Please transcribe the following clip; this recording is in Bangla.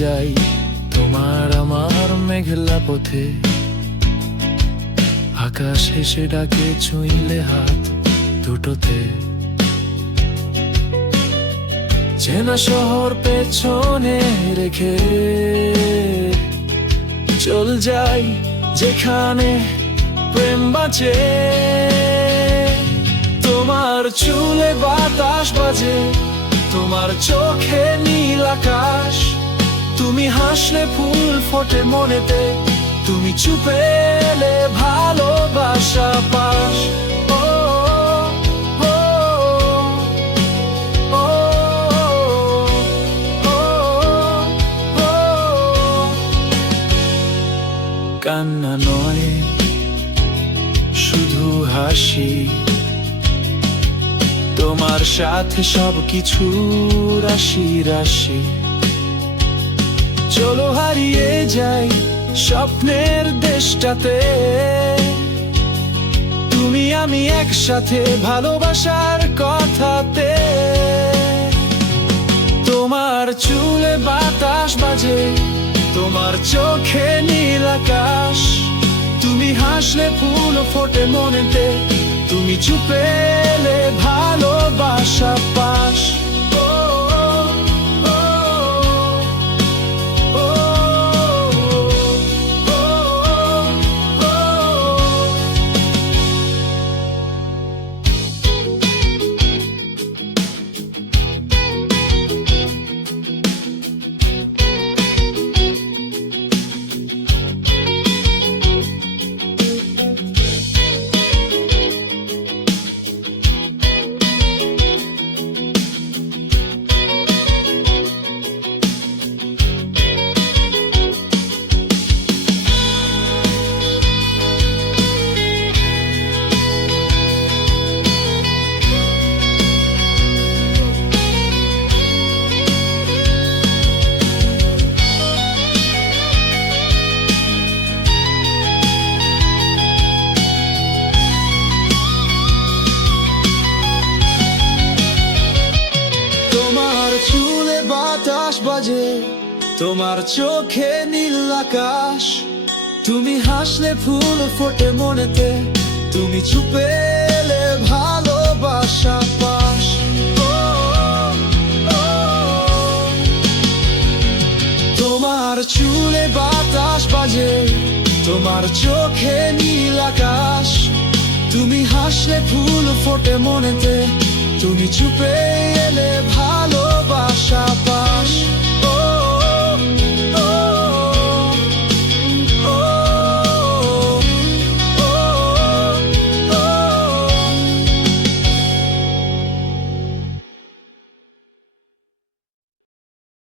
যাই তোমার আমার মেঘলা পথে, আকাশ হেসে ডাকে ছুঁইলে হাত দুটোতে। চেনা শহর পেছনে রেখে চল যাই যেখানে প্রেম বাঁচে। তোমার চুলে বাতাস বাজে, তোমার চোখে নীল আকাশ, তুমি হাসলে ফুল ফোটে মনেতে, তুমি চুপে এলে ভালোবাসা পাস। ও, ও, ও, ও, ও, কান্না নয় শুধু হাসি, তোমার সাথে সব কিছু রাশি রাশি। চলো হারিয়ে যাই স্বপ্নের দেশটাতে, তুমি আমি একসাথে ভালোবাসার কথাতে। তোমার চুলে বাতাস বাজে, তোমার চোখে নীল আকাশ, তুমি হাসলে ফুল ফোটে মনেতে, তুমি চুপে এলে ভালোবাসা পাস। চুলে বাতাস বাজে, তোমার চোখে নীল আকাশ, তুমি হাসলে ফুল ফোটে মনেতে, তুমি চুপে এলে ভালোবাসা পাস। তোমার চুলে বাতাস বাজে, তোমার চোখে নীল আকাশ, তুমি হাসলে ফুল ফোটে মনেতে, তুমি চুপে এলে ভালো